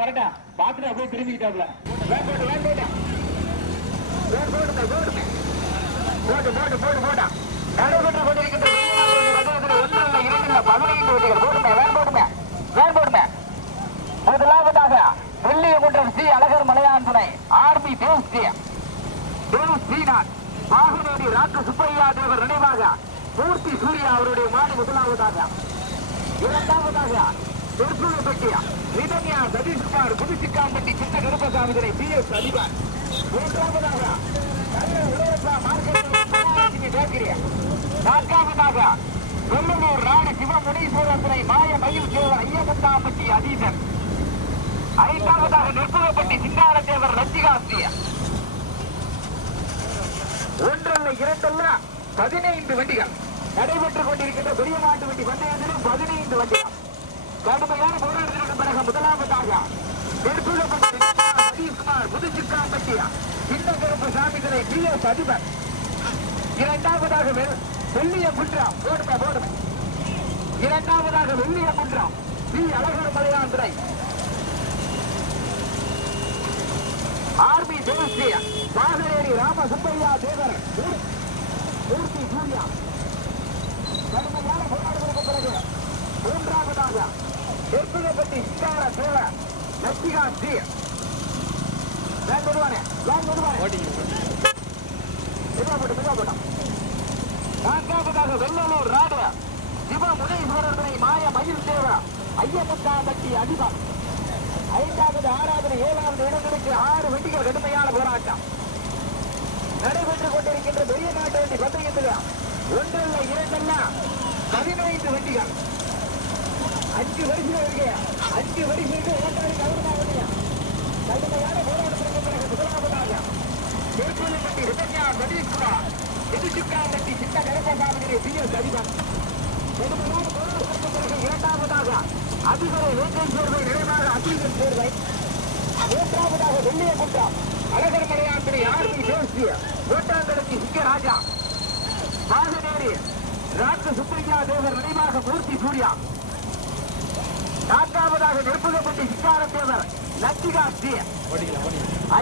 வரட்டா பாத்துட்டு அப்படியே திரும்பிக்கிட்டாப்ல நடைபெற்றுக் கொண்டிருக்கின்ற 15 முதலாவதாக வெள்ளியகுன்றம் ஸ்ரீ அழகர் மலையான் துணை ஆர்மி தேவ் ஸ்ரீநாத் பாகுநேரி ராக்கு சுப்பையா தேவர் நினைவாக மூர்த்தி சூர்யா அவருடைய மாடு முதலாவதாக. இரண்டாவதாக திருப்பூர்பட்டியா ரிதன்யா சதீஷ்குமார் புதுச்சிக்காம்பட்டி சின்ன கருப்பசாமி துணை PS அதிபர். மூன்றாவதாக நான்காவதாக வெள்ளலூர் நாடு சிவமுனீஸ்வரர் துணை மாய மயில் தேவர் ஐயமுத்தாம்பட்டி அதீதன். ஐந்தாவதாக நெற்புகப்பட்டி சிங்கார தேவர் ரஞ்சிகாஸ்தியா. ஒன்றல்ல இரண்டல்ல 15 வண்டிகள் நடைபெற்றுக் கொண்டிருக்கின்ற பெரிய மாட்டு வண்டி பந்தயத்திலும் 15 வண்டிகள் கடுமையான போராட்டத்திற்கு பிறகு முதலாவதாக நெற்புகப்பட்டி சதீஷ்குமார் புதுச்சிக்காம்பட்டியா சின்ன கருப்பசாமி துணை PS அதிபர். இரண்டாவதாக வெள்ளியகுன்றம் போடுமே. இரண்டாவதாக வெள்ளியகுன்றம் ஸ்ரீ அழகர் மலையான் துணை ஆர்மி தேவஸ்ரீ பாகரேரி ராம சுப்பையா தேவர் மூர்த்தி சூர்யா. கடுமையான போராட்டத்திற்கு பிறகு மூன்றாவதாக நெற்புகப்பட்டி சிங்கார தேவர் லட்சிகா ஸ்ரீ. நான்காவதாக வெள்ளலூர் நாடு சிவமுனீஸ்வரர் துணை மாய மயில் தேவ ஐயமுத்தாம்பட்டி அதிபர். ஐந்தாவது, ஆறாவது, ஏழாவது இடங்களுக்கு 6 வண்டிகள் கடுமையான போராட்டம் நடைபெற்றுக் கொண்டிருக்கின்ற பெரிய நாட்டு வண்டி பந்தயத்தில் ஒன்றல்ல இரண்டல்ல 15 வண்டிகள் 5 வரிசைகள் இருக்கு. 5 வரிசைக்கு ஓட்டாளி கவனமாக கடுமையான போராட்டத்திற்கு பிறகு முதலாவதாக நெற்புகப்பட்டி ரிதன்யா சதீஷ்குமார் புதுச்சிக்காம்பட்டி சின்ன கருப்பசாமி PS அதிபர். கடுமையான போராட்டத்திற்கு பிறகு இரண்டாவதாக அதிபரை வேங்கை சேர்வை நிறைவாக அதிபர் சேர்வை. மூன்றாவதாக வெள்ளியகுன்றம் அழகர் மலையான் துணை ஆர்மி தேசிய ஓட்டாந்தரத்தி சிங்கராஜா பாகநேரி ராக்கு சுப்பையா தேவர் நினைவாக மூர்த்தி சூர்யா. நான்காவதாக நெற்புகப்பட்டி சிங்கார தேவர் லட்சிகா ஸ்ரீ.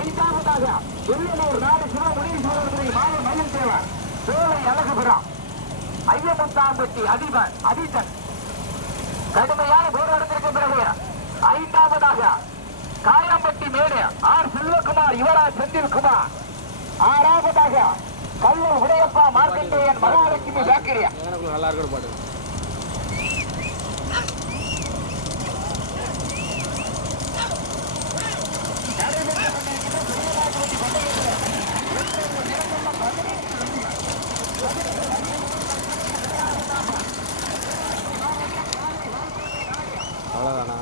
ஐந்தாவதாக வெள்ளலூர் நாடு சிவமுனீஸ்வரர் துணை மாய மயில் தேவர் சோலை அழகுபுரம் ஐயமுத்தாம்பட்டி அதிபர் அதீதன். கடுமையான போராட்டத்திற்கு பிறகு ஐந்தாவதாக காயம்பட்டி மேடு ஆர் செல்வகுமார் யுவராஜ் செந்தில்குமார். ஆறாவதாக கல்லூர் உடையப்பா மார்க்கண்டேயன் மகாலட்சுமி ஜாக்கிரியா. நல்லா இருக்கு பாட்டு. அவ்வளோதானா?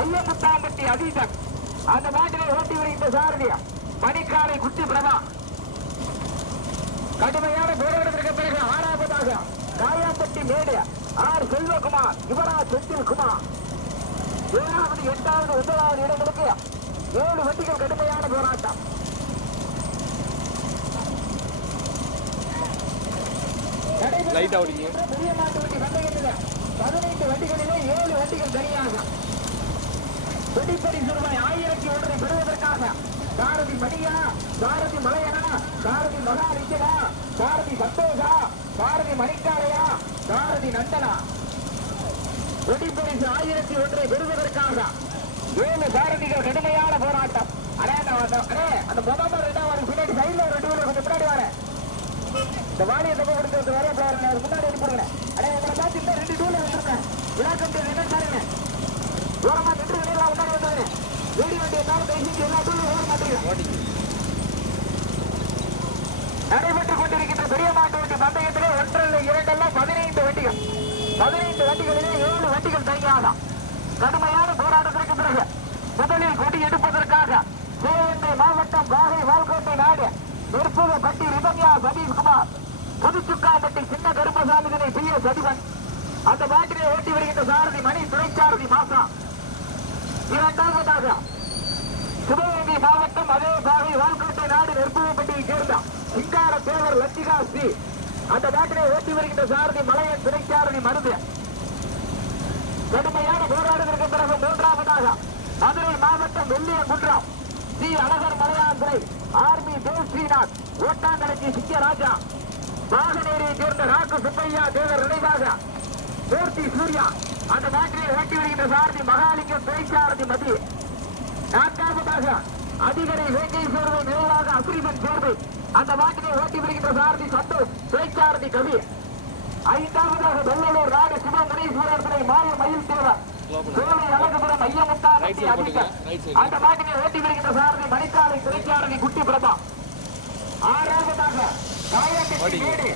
ஐயமுத்தாம்பட்டி அதீதன் அந்த மாட்டினை ஓட்டி வருகின்ற சாரதியா மணிக்காலை குட்டி பிரபா கடுமையான போராட்டத்திற்கு பிறகு ஆறாவதாக காயாம்பட்டி மேடு ஆர் செல்வகுமார் யுவராஜ் செந்தில் குமார் 7வது 8வது 9வது இடங்களுக்கு 7 வண்டிகள் கடுமையான போராட்டம். பெரிய மாட்டு வண்டி பந்தயத்தில் 15 வண்டிகளிலே 7 வண்டிகள் தனியாக வெடிப்படி ரூபாய் 1001 பெறுவதற்காக சாரதி மணியா, சாரதி மலையனா, சாரதி மகாலிங்கனா, சாரதி சந்தோஷா, சாரதி மணிக்காலையா, சாரதி நந்தனா வெடிப்பரிசு 1001 பெறுவதற்காக 7 சாரதிகள் கடுமையான போராட்டம். அந்த முதல் 2வது பின்னாடி சைட்ல ஒரு 2 கொஞ்சம் முன்னாடி வர இந்த வாலியை தப்பு கொடுத்து வர முன்னாடி அனுப்பிடுங்க. உங்களை பார்த்து இந்த 2 டூல வந்துருக்கேன் விழாக்கம் என்ன சாருங்க ஓரமா நின்று முன்னாடி வந்தது வீடி வண்டி இருந்தாலும் பேசிட்டு எல்லா டூலும் ஓர மாட்டீங்க. நடைபெற்றுக் கொண்டிருக்கின்ற பெரிய மாட்டு வண்டி பந்தயத்திலே 1 2 15 வண்டிகள் 15 வண்டிகளிலே 7 வண்டிகள் தனியாக கடுமையான போராட்டத்திற்கு பிறகு முதலில் கொடி எடுப்பதற்காக சிவகங்கை மாவட்டம் காகை வால்கோட்டை நாடு நெற்புகப்பட்டி ரிதன்யா சதீஷ்குமார் புதுச்சுக்காம்பட்டி சின்ன கருப்பசாமி பி எஸ் அதிபன் அந்த மாட்டினை ஓட்டி வருகின்ற சாரதி மணி துணைச்சாரதி மாசா. 2வது சிவகங்கை மாவட்டம் அதே காகை வால்கோட்டை நாடு நெற்புகப்பட்டியை சேர்ந்த சிங்கார தேவர் லட்சிகா ஸ்ரீ அந்த மாட்டினை ஓட்டி வருகின்ற சாரதி மலையன் துணைச்சாரதி மருந்து. கடுமையான போராட்டத்திற்கு பிறகு 3வது மதுரை மாவட்டம் வெள்ளிய குன்றம் சி அழகர் மலையாந்திரை ஆர்மி தேவ் ஸ்ரீநாத் ஓட்டாங்கலச்சி சிங்கராஜா வாகனேரியை சேர்ந்த ராக்கு சுப்பையா தேவர் நினைவாக மூர்த்தி சூர்யா அந்த மாட்டினை ஓட்டி வருகின்ற சாரதி மகாலிங்கம் துணைச்சாரதி மதி. 4வது அதிகரை வேங்கேஸ்வரரை நினைவாக அசுரிமன் சேர்வை அந்த மாட்டினை ஓட்டி வருகின்ற சாரதி சந்தோஷ் துணைச்சாரதி கவி. 5வது வெள்ளலூர் நாடு சிவமுனீஸ்வரர் துணை மாய மயில் தேவர் கோவை அழகுபுரம் ஐயமுத்தாம்பட்டி அதிகர் அந்த மாட்டினை ஓட்டி வருகின்ற சாரதி மணிக்காலை துணைச்சாரதி குட்டி பிரபா. 6வது காயம்பட்டி மேடு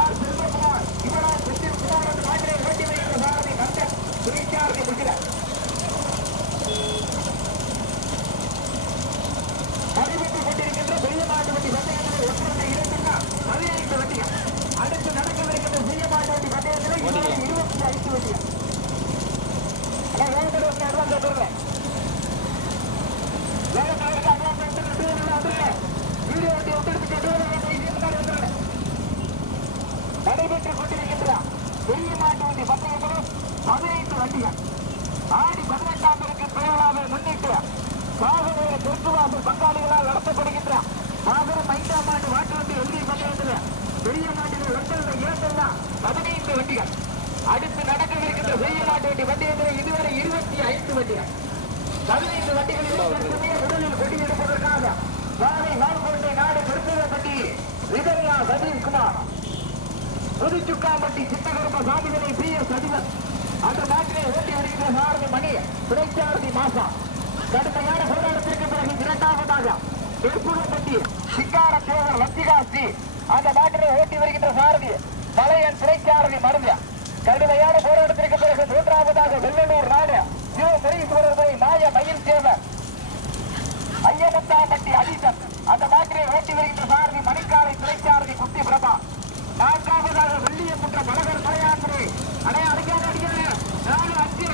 ஆர் செல்வகுமார் யுவராஜ் செந்தில் குமார் அந்த மாட்டினை ஓட்டி வருகின்ற சாரதி கந்தன் துணைச்சாரதி முகில. நடைபெற்றுக் கொண்டிருக்கின்ற பெரிய மாட்டு வண்டி பந்தயத்தில் 15 வண்டிகள் அடுத்து நடக்கவிருக்கின்ற சிறிய மாட்டு வண்டி பந்தயத்தில் 25 வண்டிகள். நடைபெற்றுக் கொண்டிருக்கின்ற பெரிய மாட்டு வண்டி பந்தயத்தில் 15 வண்டிகள் ஆடி 18ஆம் திருவிழாவை முன்னிட்டு சுக்காம்பட்டி சித்தகருப்ப சாமிகளை PS அதிபர் அந்த நாட்டிலே ஓட்டி வருகின்ற சாரதி மணி துணைச்சாரதி மாசா கடுமையான போராட்டத்திற்கு பிறகு இரண்டாவதாக திருப்புகப்பட்டி சிங்கார தேவர் லத்திகாஸ்ரீ அந்த நாட்டிலே ஓட்டி வருகின்ற சாரதி மலையன் துணைச்சாரதி மருந்தியா கடுமையான போராட்டத்திற்கு பிறகு மூன்றாவதாக வெள்ளலூர் நாடு சிவமுரீஸ்வரர் மாய மயில் தேவர் ஐயமுத்தாம்பட்டி அதிசன் அந்த நாட்டிலே ஓட்டி வருகின்ற சாரதி மணிக்காலை துணைச்சாரதி குட்டி பிரபா நான்காவதாக வெள்ளியங்குன்றம் மலகர் மலையாந்திரி அடைய அடிக்காத அடிக்கிறது 4-5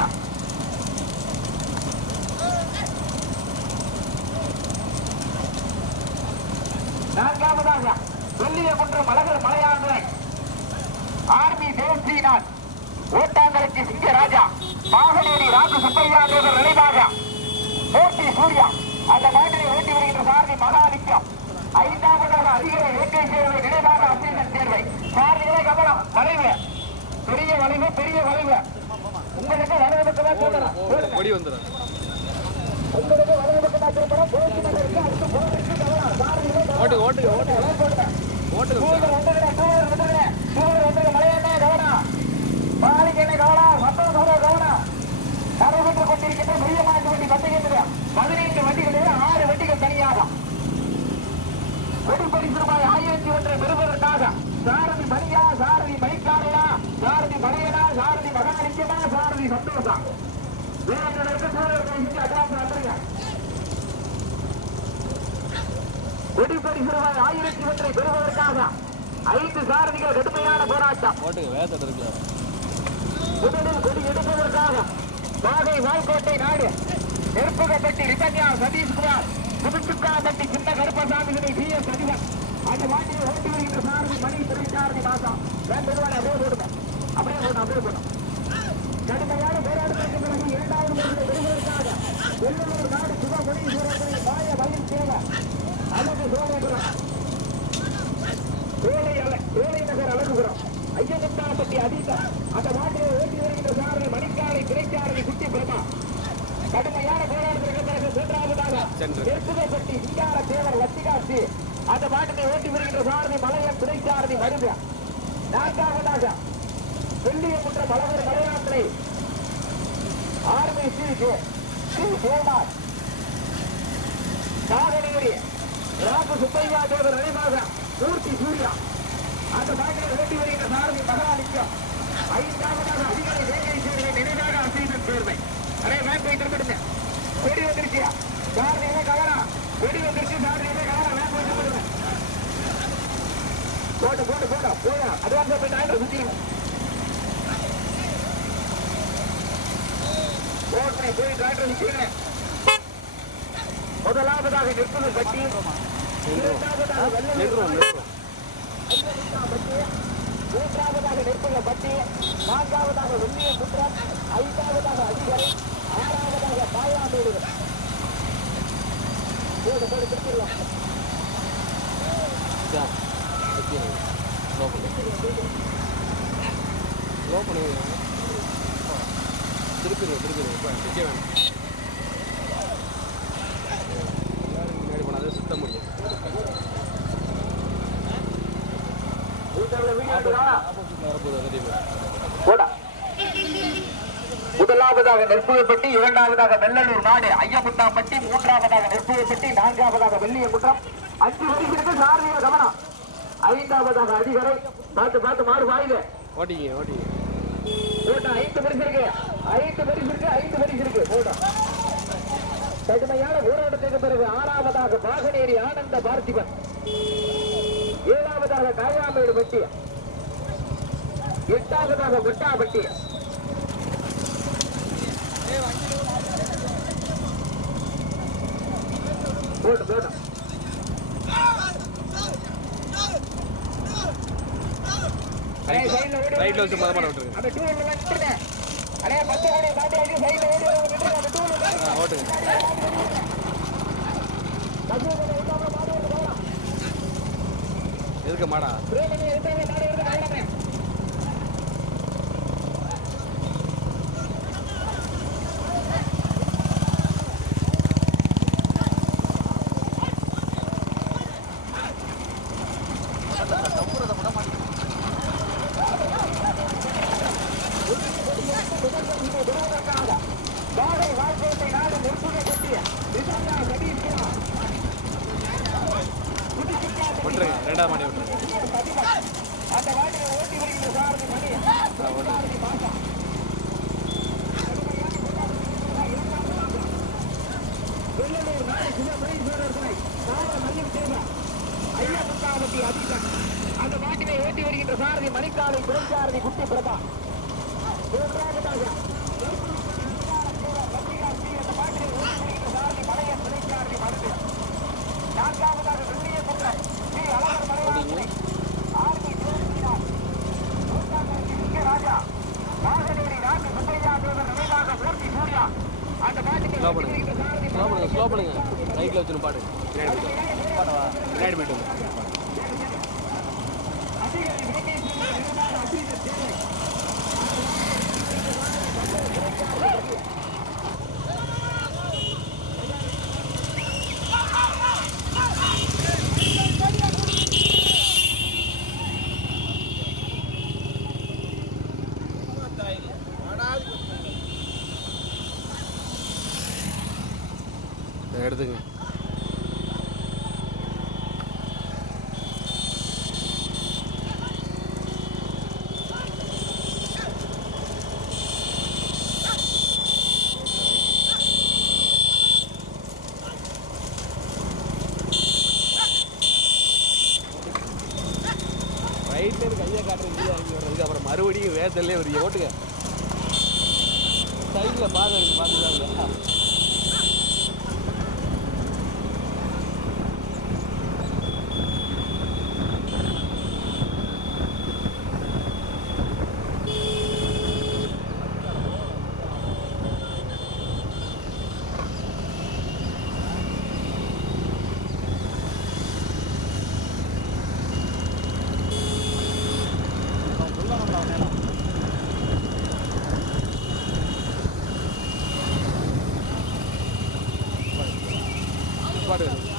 நான்காவதாக வெள்ளியங்குன்றம் மலகர் மலையாந்திரை ஆர்மி தேவஸ்ரீநாத் ஓட்டாங்கலுக்கு சிங்கராஜா மாகனேரி ராகு சுப்பையா தேவர் நினைவாக மூர்த்தி சூர்யா அந்த நாட்டிலே ஓட்டி வருகின்ற சாரதி மகாலிங்கம் ஐந்தாவதாக அதிகாரி வேட்டை சேர்வை நினைவாக அசீசன் சேர்வை சாரதிகளை கவனம் வளைவு பெரிய வளைவு பெரிய வளைவு உங்களுக்கு வளைவு பக்கமாக சொல்லலாம் உங்களுக்கு வளைவு பக்கமாக சொல்லப்படும் மலையண்ணே கவனம் பாலிக்கண்ணே கவனம் சந்தோஷ கவனம் நடைபெற்றுக் கொண்டிருக்கின்ற மையமாட்டு வண்டி பந்தயத்தில் 15 வண்டிகளில் 6 வண்டிகள் தனியாகும் வெடிப்பரிசு ரூபாய் 1001 பெறுவதற்காக சாரதி மணியா சாரதி மணிக்காரையா சாரதி மலையனா சாரதி மகாலிங்கமா சாரதி சந்தோஷா வெடிப்பரிசு ரூபாய் 1001 பெறுவதற்காக 5 சாரதிகள் கடுமையான போராட்டம் முதலில் கொடி எடுப்பதற்காக பாகை வாய்க்கோட்டை நாடு நெருப்புகப்பட்டி ரிதன்யா சதீஷ்குமார் புதுச்சுக்காம்பட்டி சின்ன கருப்பசாமிகளை PS அதிபர் அந்த வாட்டியை ஓட்டி வருகின்ற சாரதி மணி துணைச்சாரதி மாசம் அப்படியே போடும் கடுமையான போராட்டத்திற்கு பிறகு இரண்டாவது முறையை பெறுவதற்காக வெள்ளலூர் நாடு சிவமுரீஸ்வரர்களை மாய மயில் தேவர் அல்லது சோழபுரம் வேலை நகர் அழகுபுரம் ஐயமுத்தாம்பட்டி அதீதம் அந்த வாட்டியை ஓட்டி வருகின்ற சாரதி மணிக்காலை துணைச்சாரதி குட்டி பிரமா கடுமையான போராட்டத்திற்கு பிறகு மூன்றாவதாக தெற்குகப்பட்டி சிங்கார தேவர் லத்திகாஸ்ரீ அந்த மாட்டினை ஓட்டி வருகின்ற சாரதி மலையன் துணைச்சாரதி வருக நான்காவதாக வெள்ளியங்குன்றம் மலவர் மலையாத்திரை ஆர்மி சிவகுமார் நாகநேரி ராகு சுப்பையா தேவர் நினைவாக மூர்த்தி சூர்யா அந்த மாட்டினை ஓட்டி வருகின்ற சாரதி மகாலிங்கம் ஐந்தாவதாக அதிகாரி வேங்கை சேர்வை நினைவாக அசீசன் சேர்வை அதே மேம்பை திரும்பிடுங்க வெடி வந்துருச்சியா சாரதியில கவனம் வெடி வந்துருச்சு சாரதியில கவனம் மேம்பை திரும்பிடுங்க போட்டு போயா அட்வான்ஸா போய் டாக்டர் சுத்திடுங்க போய் டாக்டர் சுத்திடுங்க முதலாவதாக நிற்பது பட்டி இரண்டாவதாக மூன்றாவதாக நெற்புள்ள பட்டி நான்காவதாக வெள்ளிய குற்றம் ஐந்தாவதாக அதிகாரி 6வதாக பாயாமேடுகள் திருப்பிடலாம் முன்னாடி போனாலே சுத்த முடியும். முதலாவதாக நெற்புகப்பட்டி இரண்டாவதாக வெள்ளலூர் நாடு ஐயமுத்தாம்பட்டி மூன்றாவதாக நெற்புகப்பட்டி நான்காவதாக வெள்ளியங்குன்றம் 5 வரிகளுக்கு சாரதிகள் கவனம் ஐந்தாவதாக அதிகாரை பார்த்து மாடு வாயில ஓட்டிங்க போட்டா 5 பரிசு இருக்கு போட்டா கடுமையான போராட்டத்திற்கு பிறகு 6வதாக பாகனேரி ஆனந்த பார்த்திபன் 7வதாக காயாமேடு பட்டி 8வதாக கொட்டாபட்டி போடும் ரைட்ல வச்சு மதமான விட்டுருங்க. அந்த டூ வீலர் விட்டுருங்க. அடே 10 கோடி தாண்டி வந்து சைடுல ஓடி விட்டுருங்க அந்த டூ வீலர். ஓட்டுங்க. எதுக்கு மாடா? பிரேமனி எடுத்தாங்க மாடு எடுத்து கவனமே. ரெண்டாவது மாடி விட்டுருங்க. அந்த மாட்டை ஓட்டி வருகின்ற சாரதி மணி சாரதி மாசா வெள்ளலூர் நாடு சிவபுரீஸ்வரர் துணை சாரதி மல்லிகை தேவா ஐயா முத்தாவட்டி அதிகம் அந்த மாட்டினை ஓட்டி வருகின்ற சாரதி மணிக்காலை குறைச்சாரதி குட்டி பிரபா மூன்றாவதாக அந்த மாட்டினை ஓட்டி வருகின்ற சாரதி மலைய துணைச்சாரதி மருந்து நான்காவதாக வெள்ளிய குன்றம் ஸ்ரீ அழகர் மலையாளி ஆர்மி ஜோதினார் ராஜா வாகனேரி ராஜு சுப்பையா தேவர் நினைவாக மூர்த்தி சூர்யா அந்த மாட்டினை ஸ்லோ பண்ணுங்க ரைட்டில் வச்சுன்னு பாடு பின்னாடி போயிட்டு எடுத்துங்க. ரைட்ல இருக்கு கையை காட்டுறீங்க இறங்கி வர்றதுக்கு அப்புறம் மறுபடியும் வேதல்லே ஒரு ஓட்டுங்க. சைடில் பாதை இருக்கு பார்த்துக்காங்க.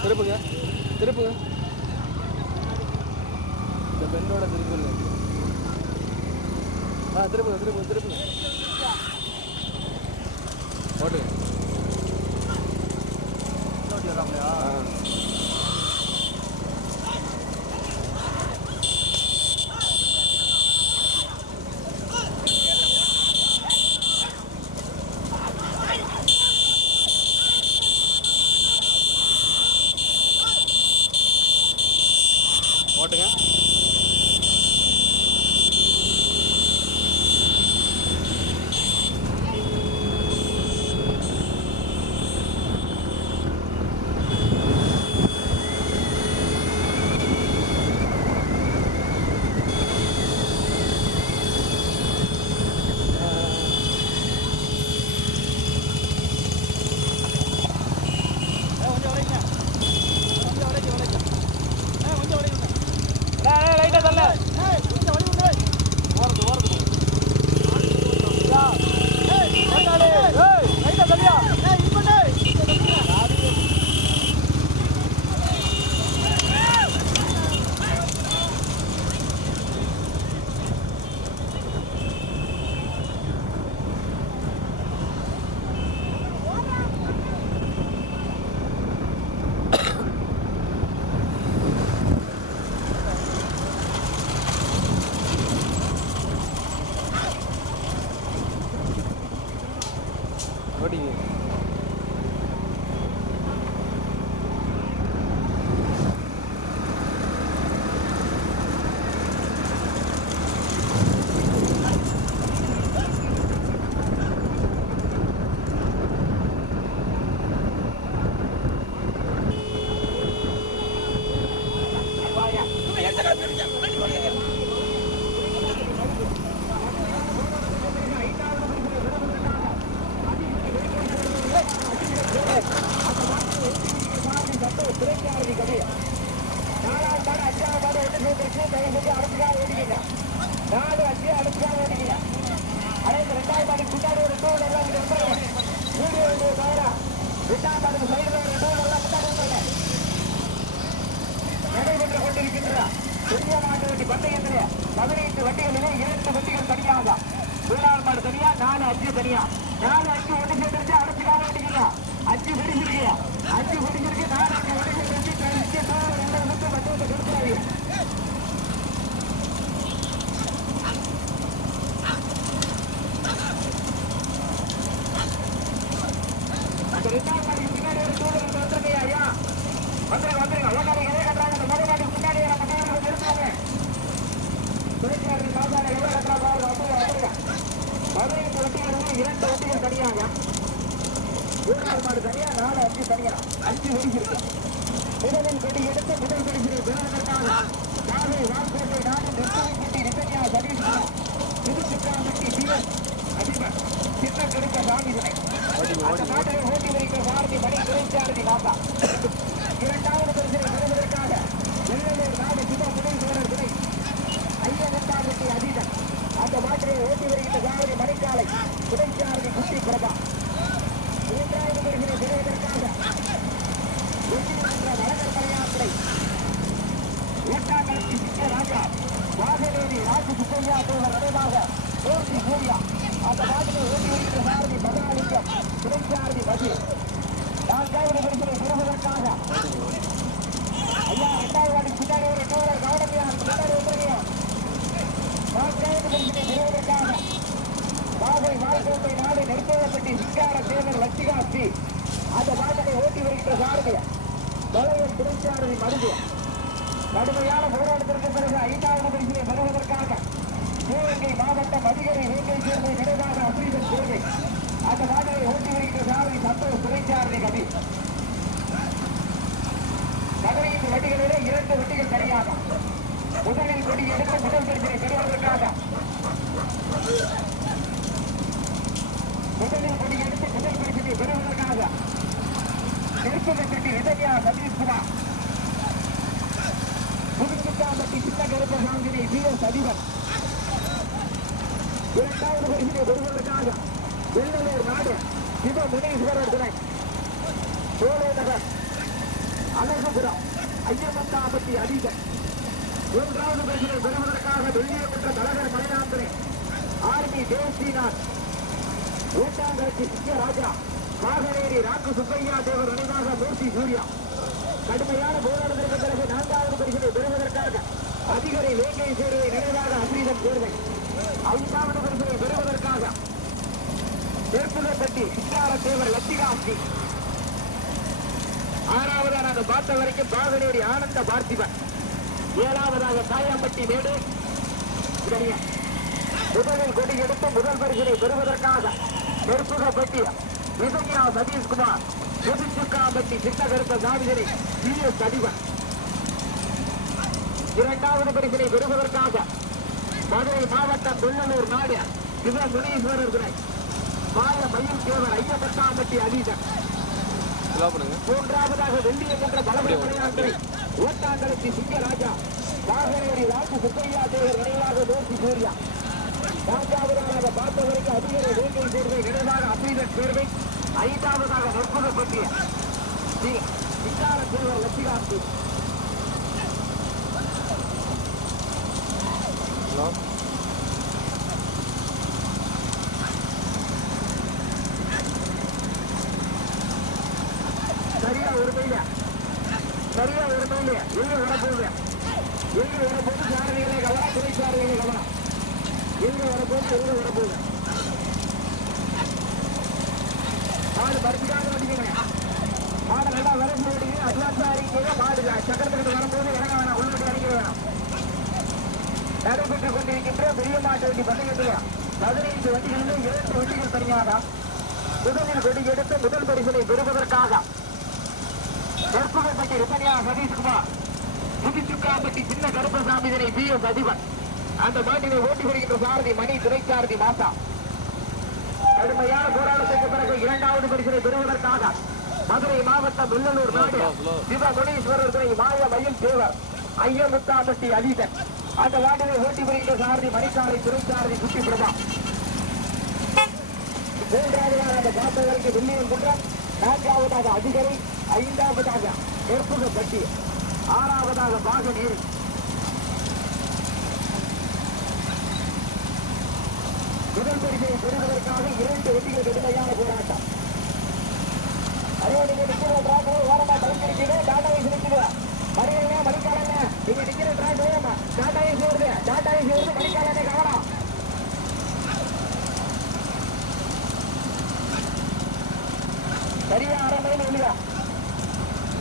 திருப்புங்க திருப்புங்க இந்த பெண்ணோட திருப்புங்க. திருப்புங்க திருப்புங்க திருப்புங்க ஓட்டுங்க. ஓட்டுங்க. ஓட்டிங்க. நடைபெற்றுக் கொண்டிருக்கின்ற பெரிய மாட்டு வண்டி பந்தயத்திலே 18 வண்டிகளிலே 2 வண்டிகள் தனியாக வீணாள் மாடு தனியா 4 5 தனியா 4 5 ஒன்று சேர்த்து அடைச்சுக்காக வேண்டிக்கிறா 5 பிடிச்சிருக்கு 4 5 ஒன்று சேர்த்து 2 பந்தயத்தை கொடுக்கிறாரு ஓட்டி வருகிறது. முதலில் கொடி எடுத்து முதல் பரிசினை பெறுவதற்காக நாகை வால்கோட்டை நாடு நெருக்கடி நிதன்யா சதீஷ்குமார் புதுச்சுக்காம்பட்டி வீரர் அதிபர் சின்ன கருக்க சாமிதனை அந்த மாட்டை ஓட்டி வருகிற சாரதி மணி துறைச்சாரதி மாதா. இரண்டாவது பரிசினை பெறுவதற்காக வெள்ளலூர் நாடு சிவ முனீஸ்வரர் துணை ஐயனத்தாம்பட்டி அதீதன் அந்த மாட்டை ஓட்டி வருகின்ற சாரதி மணிக்காலை துறைச்சாரதி குட்டி பிரபா. மூன்றாவது பரிசினை பெறுவதற்காக வழங்கல் பணியாற்றை ஊட்டாக்கடத்தி சிக்க ராஜா வாகனேரி ராஜு சுப்பையா தேவர் நினைவாக போர்த்தி சூர்யா அந்த மாட்டினை ஓட்டி வருகின்ற சாரதி மகனாலிங்கம் துணைச்சாரதி மதி. நான்காவது பரிசினை பெறுவதற்காக ஐயா 2வது வார்டு பின்னாடி ஒரு டூரர் கவனமையா பின்னாடி வந்துருங்க. நான்காவது பரிசினை பெறுவதற்காக நாகை வால்கோட்டை நாடு நெருக்கப்பட்டி சிங்கார தேவர் லட்சிகாஸ்தி அந்த மாட்டினை ஓட்டி வருகின்ற சாரதி வளையம் துணைச்சாரதி மருது. கடுமையான போராட்டத்திற்கு பிறகு 5வது பரிசினை பெறுவதற்காக சிவகங்கை மாவட்டம் அதிகரை வேங்கை சேர்ந்த நினைவாக அப்ரீதன் சேர்வை அந்த மாட்டினை ஓட்டி வருகின்ற சாரதி சந்தோஷ் துணைச்சாரதி கவி. 15 வண்டிகளிலே 2 வண்டிகள் தனியாக முதலில் கொடி எடுத்து முதல் பரிசினை பெறுவதற்காக நெருக்கடி நிதன்யா சதீஷ்குமார் புதுச்சுக்காம்பட்டி சின்ன கருப்ப சாந்தினை வீரர் அதிபர். இரண்டாவது பரிசினை பெறுவதற்காக வெள்ளலூர் நாடு சிவ முனீஸ்வரர் துணை சோழ நகர் அழகுபுரம் ஐயமத்தாம்பட்டி அதீதன். மூன்றாவது பரிசினை பெறுவதற்காக வெள்ளியப்பட்ட தலகர் மலையாந்திரை ஆர்மி தேவஸ்ரீநாத் ஊட்டாங்கரத்தி சிக்க ராஜா வாகனேரி ராக்கு சுப்பையா தேவர் நினைவாக மூர்த்தி சூர்யா. கடுமையான போராட்டத்திற்கு பிறகு 4வது பரிசினை பெறுவதற்காக அதிகரை வேங்கை சேர்வை நினைவாக அப்ரீதன் சேர்வை. 5வது பரிசினை பெறுவதற்காக நெருப்புகப்பட்டி சிங்கார தேவர் லட்சிகாஸ்தி. 6வதாக நாங்கள் பார்த்த வரைக்கும் வாகனேரி ஆனந்த பார்த்திபன். 7வதாக காயாம்பட்டி மேடு. முதலில் கொடி எடுத்து முதல் பரிசினை பெறுவதற்காக நெருப்புகப்பட்டி நிதன்யா சதீஷ்குமார் புதுச்சுக்காம்பட்டி சின்ன கருப்ப சாமிதனை பிஎஸ் அதிபர். 2வது பரிசினை பெறுவதற்காக மதுரை மாவட்டம் வெள்ளலூர் நாடு சிவ முனீஸ்வரர் துணை மாய மயில் தேவர் ஐயப்பட்டாம்பட்டி அதீதன். 3வதாக வெள்ளியமன்ற பலபடியாந்திரை ஊட்டாங்கலத்தி சிங்கராஜா வாகனேரி ராஜு சுப்பையா தேவர் நினைவாக மூர்த்தி சூர்யா. 4வதாக பார்த்த வரைக்கும் அதிகரை வேங்கை சேர்வை நினைவாக அப்ரீதன் சேர்வை. 5வதாக நெருக்கப்பட்டிய சிங்கார தேவர் லட்சிகாஸ்தி. சரியா ஒரு மைல எங்க வரப்போகுது சாரதிகளை கவனம் துணை சாரதிகளை கவனம் எங்க வரப்போகுது மாடு பறிச்சுக்காக வண்டிக்கிறேன். மாடை நல்லா விரைஞ்சு ஓடிக்கிறேன். அட்வான்ஸா அறிக்கையில மாடு சக்கரத்துக்கிட்ட வரும்போது இறங்க வேணாம், உள்வட்டி அடிக்க வேணாம். நடைபெற்றுக் கொண்டிருக்கின்ற பெரிய மாட்டு வண்டி பந்தயத்தில் 15 வண்டிகளிலும் 2 வண்டிகள் தனியாக முதலில் கொடி எடுத்து முதல் பரிசினை பெறுவதற்காக நெருப்புகப்பட்டி நிதன்யா சதீஷ்குமார் புதுச்சுக்காம்பட்டி சின்ன கருப்பசாமிதனை பிஎஸ் அதிபன் அந்த மாட்டினை ஓட்டி வருகின்ற சாரதி மணி துணைச்சாரதி மாசா. கடுமையான போராட்டத்திற்கு பிறகு 2வது பரிசினை பெறுவதற்காக மதுரை மாவட்டம் வெள்ளலூர் நாடு சிவ முனீஸ்வரர் துணை மாய மயில் தேவர் ஐயமுத்தாம்பட்டி அதீதன் அந்த மாட்டினை ஓட்டி வருகின்ற சாரதி மணிக்காலை துணைச்சாரதி குட்டி பிரபா. 3வதாக அந்த காப்பதற்கு வெள்ளியம் குன்றம். 4வதாக அதிகரை. 5வதாக நெருப்புகப்பட்டி. 6வதாக பாகநேரி. முதல் பரிசை பெறுவதற்காக 2 வெற்றிகள் கடுமையான போராட்டம். அதோடு நிற்கிற டிராக் ஓரமா தடுத்திருக்கீங்க. டாட்டாவை செலுத்துங்க. மணியண்ணே மணிக்காலண்ணே நீங்க நிக்கிற டிராக் ஓரமா டாட்டாவை சேருது. டாட்டாவை சேர்ந்து மணிக்காலண்ணே கவனம். சரியா 1/2 மைல் இல்லையா?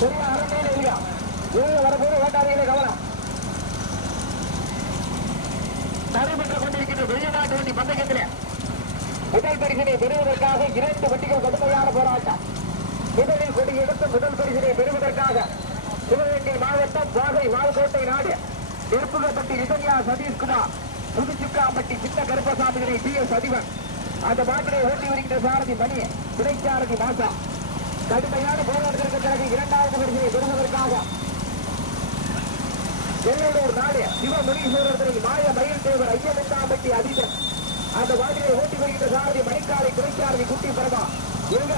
சரியா 1/2 மைல் இல்லையா? இவங்க வரப்போது ஓட்டாதையிலே கவனம். நடைபெற்றுக் கொண்டிருக்கின்ற வெளிநாட்டு வண்டி பந்தயத்திலே முதல் பரிசினை பெறுவதற்காக 2 வண்டிகள் கடுமையான போராட்டம். முதலில் கொடி எடுத்து முதல் பரிசினை பெறுவதற்காக சிவகங்கை மாவட்டம் வாகை வால்கோட்டை நாடு திருப்புகப்பட்டி ரிதன்யா சதீஷ்குமார் புதுச்சுக்காம்பட்டி சின்ன கருப்பசாமிகளை பி எஸ் அதிபன் அந்த மாட்டினை ஓட்டி வருகின்ற சாரதி மணி துணைச்சாரதி மாசா கடுமையான போராட்டத்திற்கு பிறகு இரண்டாவது பரிசினை பெறுவதற்காக எல்லூர் நாடு சிவமுனீஸ்வரர் மாய மயில் தேவர் ஐயமுத்தாம்பட்டி அதிபன் அந்த மாட்டினை ஓட்டி வருகின்ற சாரதி மணிக்காலை துணைச்சாரதி குட்டி பிரபா எங்க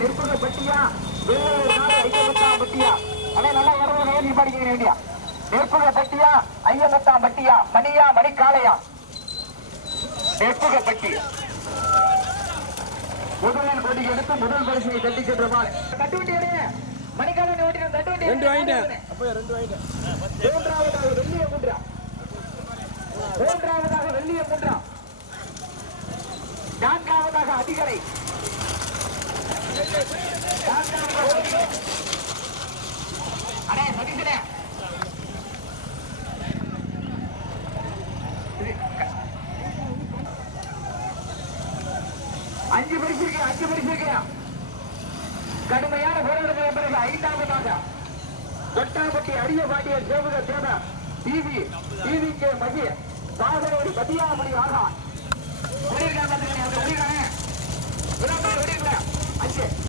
நெற்புகப்பட்டியா ஐயமுத்தாம்பட்டியா அதே நல்லா இடத்துல படிக்க வேண்டியா நெற்புகப்பட்டியா ஐயமுத்தாம்பட்டியா மணியா மணிக்காலையா நெற்புகப்பட்டி முதலில் கொடி எடுத்து முதல் பரிசை தட்டி சென்றவாறு தட்டு வண்டியே மணிக்காலனை ஓட்டின தட்டு வண்டி ரெண்டு வாங்கிட்டேன் மூன்றாவதாக வெள்ளிய குன்றா நான்காவதாக அதிகரை அடே சதீசனே அஞ்சு பரிசு கடுமையான போராட்டத்திற்கு பிறகு ஐந்தாவதாக கொட்டாம்பட்டி அரிய பாண்டியர் சேவக சேவ டிவி கே மகி சாகரோடி பத்தியாமணி ஆகா